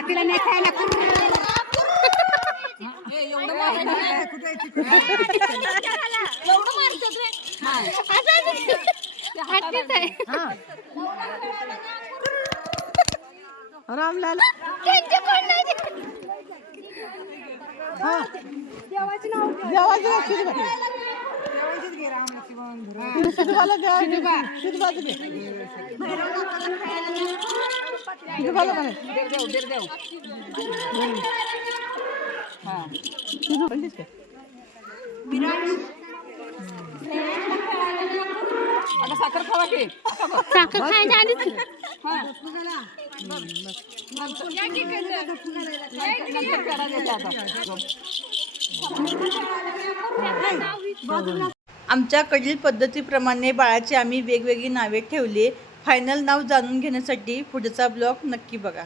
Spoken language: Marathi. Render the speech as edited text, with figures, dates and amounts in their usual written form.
तिला नाही खायला रामलाल साखर खावा की साखर खायच्या आधीच आमच्याकडील पद्धतीप्रमाणे बाळाची आम्ही वेगवेगळी नावे ठेवली. फायनल नाव जाणून घेण्यासाठी पुढचा ब्लॉग नक्की बघा.